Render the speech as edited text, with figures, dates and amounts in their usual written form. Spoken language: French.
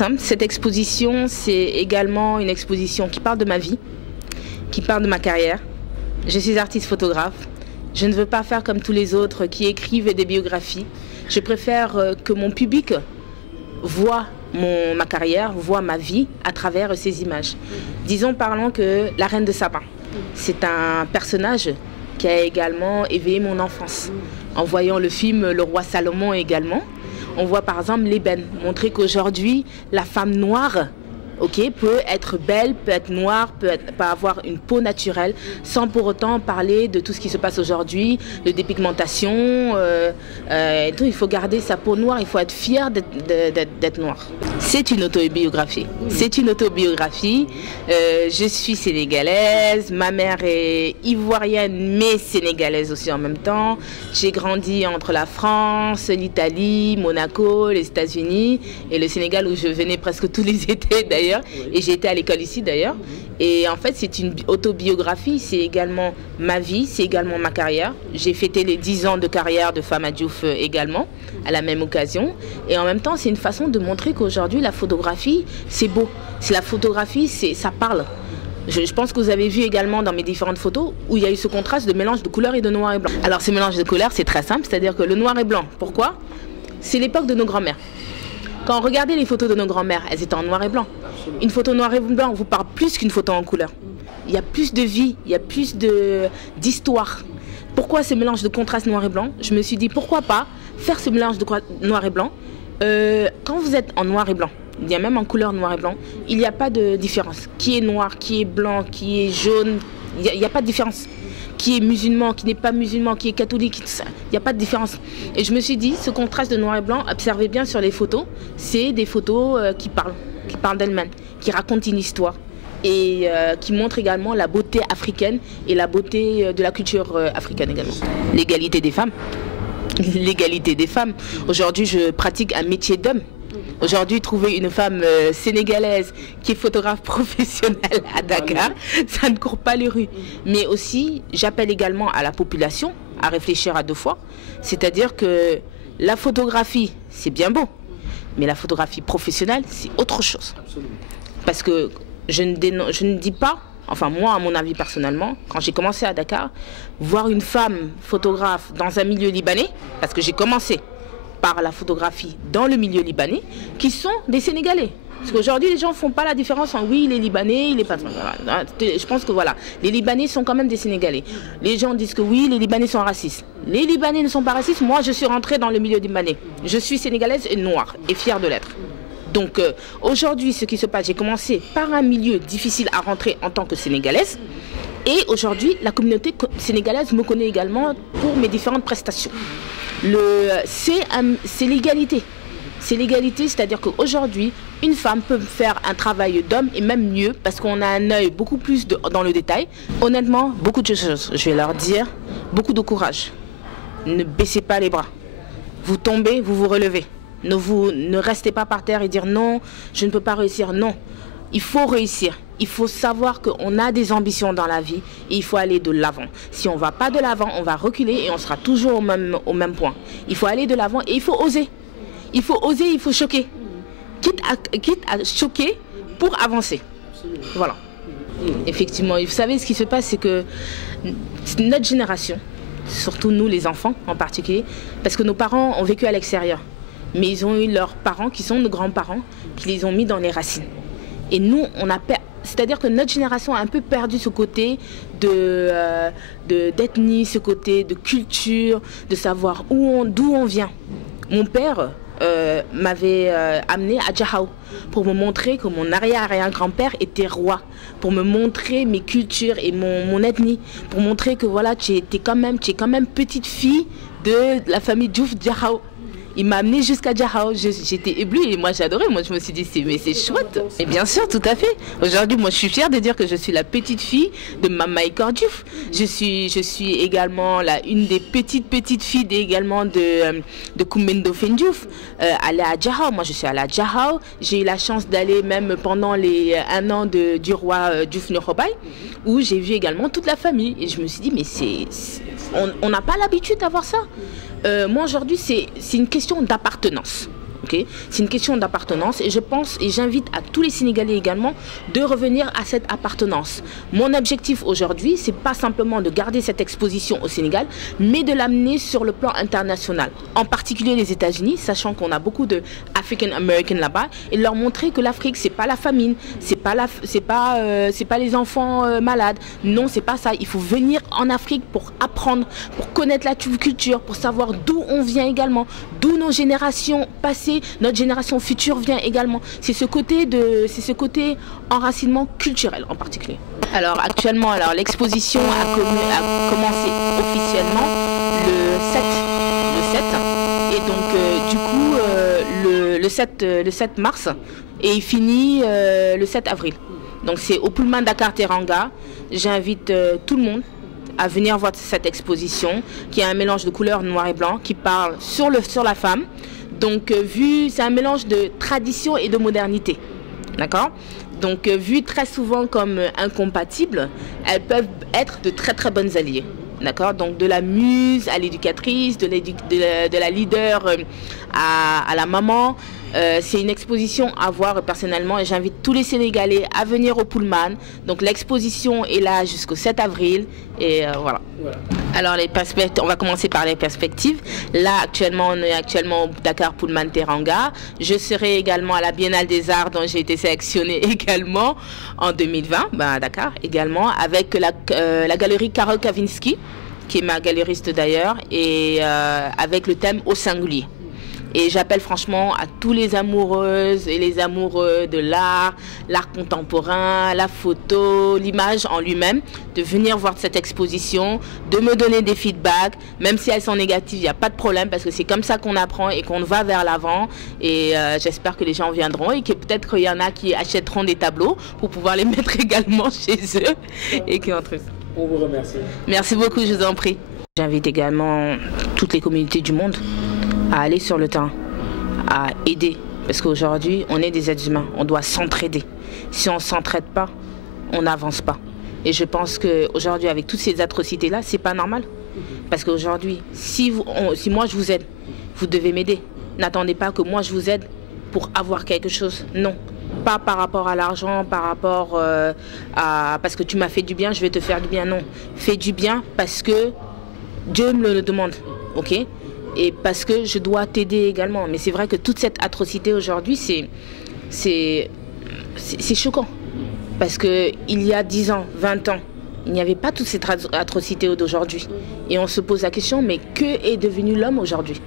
simple. Cette exposition, c'est également une exposition qui parle de ma vie, qui parle de ma carrière. Je suis artiste photographe. Je ne veux pas faire comme tous les autres qui écrivent des biographies. Je préfère que mon public voit ma carrière, voit ma vie à travers ces images. Disons parlons que la Reine de Saba, c'est un personnage qui a également éveillé mon enfance. En voyant le film Le Roi Salomon également, on voit par exemple l'ébène, montrer qu'aujourd'hui, la femme noire peut être belle, peut être noire, peut avoir une peau naturelle, sans pour autant parler de tout ce qui se passe aujourd'hui, de dépigmentation. Et tout. Il faut garder sa peau noire, il faut être fier d'être noir. C'est une autobiographie. C'est une autobiographie. Je suis sénégalaise, ma mère est ivoirienne, mais sénégalaise aussi en même temps. J'ai grandi entre la France, l'Italie, Monaco, les États-Unis et le Sénégal où je venais presque tous les étés d'ailleurs. Et j'ai été à l'école ici d'ailleurs. Et en fait, c'est une autobiographie, c'est également ma vie, c'est également ma carrière. J'ai fêté les 10 ans de carrière de Fama Diouf également, à la même occasion. Et en même temps, c'est une façon de montrer qu'aujourd'hui, la photographie, c'est beau. C'est la photographie, ça parle. Je pense que vous avez vu également dans mes différentes photos où il y a eu ce contraste de mélange de couleurs et de noir et blanc. Alors, ce mélange de couleurs, c'est très simple, c'est-à-dire que le noir et blanc, pourquoi? C'est l'époque de nos grands-mères. Quand on regardait les photos de nos grands-mères, elles étaient en noir et blanc. Une photo noir et blanc vous parle plus qu'une photo en couleur. Il y a plus de vie, il y a plus d'histoire. Pourquoi ce mélange de contraste noir et blanc? Je me suis dit, pourquoi pas faire ce mélange de noir et blanc. Quand vous êtes en noir et blanc, il y a même en couleur noir et blanc, il n'y a pas de différence. Qui est noir, qui est blanc, qui est jaune, il n'y a pas de différence. Qui est musulman, qui n'est pas musulman, qui est catholique, il n'y a pas de différence. Et je me suis dit, ce contraste de noir et blanc, observez bien sur les photos, c'est des photos qui parlent d'elles-mêmes, qui racontent une histoire et qui montrent également la beauté africaine et la beauté de la culture africaine également. L'égalité des femmes. L'égalité des femmes. Aujourd'hui, je pratique un métier d'homme. Aujourd'hui, trouver une femme sénégalaise qui est photographe professionnelle à Dakar, ça ne court pas les rues. Mais aussi, j'appelle également à la population à réfléchir à deux fois. C'est-à-dire que la photographie, c'est bien beau, mais la photographie professionnelle, c'est autre chose. Parce que je ne dis pas, enfin moi, à mon avis personnellement, quand j'ai commencé à Dakar, voir une femme photographe dans un milieu libanais, parce que j'ai commencé par la photographie dans le milieu libanais, qui sont des Sénégalais. Parce qu'aujourd'hui, les gens ne font pas la différence en oui, les Libanais, les patrons. Je pense que voilà, les Libanais sont quand même des Sénégalais. Les gens disent que oui, les Libanais sont racistes. Les Libanais ne sont pas racistes. Moi, je suis rentrée dans le milieu libanais. Je suis sénégalaise et noire, et fière de l'être. Donc aujourd'hui, ce qui se passe, j'ai commencé par un milieu difficile à rentrer en tant que Sénégalaise. Et aujourd'hui, la communauté sénégalaise me connaît également pour mes différentes prestations. C'est l'égalité. C'est l'égalité, c'est-à-dire qu'aujourd'hui, une femme peut faire un travail d'homme et même mieux parce qu'on a un œil beaucoup plus dans le détail. Honnêtement, beaucoup de choses, je vais leur dire, beaucoup de courage. Ne baissez pas les bras. Vous tombez, vous vous relevez. Ne restez pas par terre et dire non, je ne peux pas réussir. Non, il faut réussir. Il faut savoir qu'on a des ambitions dans la vie et il faut aller de l'avant. Si on ne va pas de l'avant, on va reculer et on sera toujours au même point. Il faut aller de l'avant et il faut oser. Il faut oser, il faut choquer. Quitte à choquer pour avancer. Voilà. Effectivement, vous savez ce qui se passe, c'est que notre génération, surtout nous les enfants en particulier, parce que nos parents ont vécu à l'extérieur, mais ils ont eu leurs parents qui sont nos grands-parents, qui les ont mis dans les racines. Et nous, c'est-à-dire que notre génération a un peu perdu ce côté d'ethnie, ce côté de culture, de savoir d'où on vient. Mon père m'avait amené à Djahao pour me montrer que mon arrière-grand-père était roi, pour me montrer mes cultures et mon ethnie, pour montrer que voilà, tu es quand même petite fille de la famille Diouf Djahao. Il m'a amené jusqu'à Djahao, j'étais éblouie et moi j'adorais, moi je me suis dit mais c'est chouette. Et bien sûr, tout à fait. Aujourd'hui, moi je suis fière de dire que je suis la petite fille de Mama Ikor Diouf. Je suis également une des petites filles également de Koumendo Fendiouf, aller à Djahao. Moi je suis allée à Djahao, j'ai eu la chance d'aller même pendant les 1 an du roi Diouf Nyorobay, où j'ai vu également toute la famille. Et je me suis dit mais on n'a pas l'habitude d'avoir ça. Moi aujourd'hui c'est une question d'appartenance. Okay, c'est une question d'appartenance et je pense et j'invite à tous les Sénégalais également de revenir à cette appartenance. Mon objectif aujourd'hui, c'est pas simplement de garder cette exposition au Sénégal, mais de l'amener sur le plan international, en particulier les États-Unis, sachant qu'on a beaucoup de African Americans là-bas, et leur montrer que l'Afrique c'est pas la famine, c'est pas les enfants malades. Non, c'est pas ça. Il faut venir en Afrique pour apprendre, pour connaître la culture, pour savoir d'où on vient également, d'où nos générations passées, notre génération future vient également. C'est ce côté enracinement culturel en particulier. Alors actuellement, l'exposition a commencé officiellement le 7 et donc du coup le 7 mars et il finit le 7 avril. Donc c'est au Pullman Dakar Teranga. J'invite tout le monde à venir voir cette exposition qui est un mélange de couleurs noir et blanc qui parle sur la femme. Donc c'est un mélange de tradition et de modernité. D'accord? Donc vues très souvent comme incompatibles, elles peuvent être de très très bonnes alliées. D'accord? Donc de la muse à l'éducatrice, de la leader à la maman. C'est une exposition à voir personnellement et j'invite tous les Sénégalais à venir au Pullman. Donc l'exposition est là jusqu'au 7 avril et voilà. Alors on va commencer par les perspectives. Là on est actuellement au Dakar Pullman Teranga. Je serai également à la Biennale des Arts dont j'ai été sélectionnée également en 2020, à Dakar également, avec la galerie Karol Kavinsky, qui est ma galériste d'ailleurs, et avec le thème au singulier. Et j'appelle franchement à tous les amoureuses et les amoureux de l'art contemporain, la photo, l'image en lui-même, de venir voir cette exposition, de me donner des feedbacks, même si elles sont négatives, il n'y a pas de problème parce que c'est comme ça qu'on apprend et qu'on va vers l'avant. Et j'espère que les gens viendront et que peut-être qu'il y en a qui achèteront des tableaux pour pouvoir les mettre également chez eux et qui entrent. On vous remercie. Merci beaucoup, je vous en prie. J'invite également toutes les communautés du monde à aller sur le terrain, à aider. Parce qu'aujourd'hui, on est des êtres humains, on doit s'entraider. Si on ne s'entraide pas, on n'avance pas. Et je pense qu'aujourd'hui, avec toutes ces atrocités-là, c'est pas normal. Parce qu'aujourd'hui, si moi je vous aide, vous devez m'aider. N'attendez pas que moi je vous aide pour avoir quelque chose. Non. Pas par rapport à l'argent, par rapport à parce que tu m'as fait du bien, je vais te faire du bien. Non. Fais du bien parce que Dieu me le demande. Ok? Et parce que je dois t'aider également. Mais c'est vrai que toute cette atrocité aujourd'hui, c'est choquant. Parce qu'il y a 10 ans, 20 ans, il n'y avait pas toute cette atrocité d'aujourd'hui. Et on se pose la question, mais que est devenu l'homme aujourd'hui ?